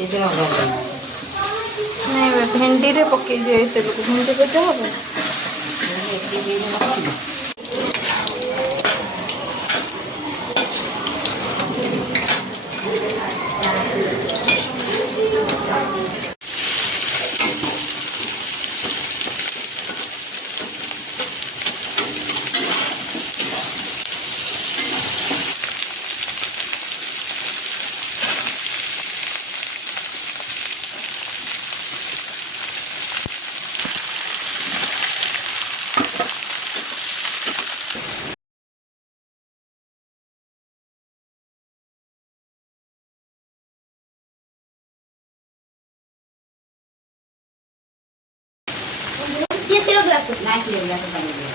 କେତେ ଲଙ୍କା ପକେଇବି? ନାଇଁ ଭେଣ୍ଡିରେ ପକେଇ ଦିଏ ତେଲକୁ, ଭେଣ୍ଡି ଭଜା ହବ। ଏତିକି ଦେଇକି ରଖିବି। Dia tidak gelas. Nah, dia gelas paling dia.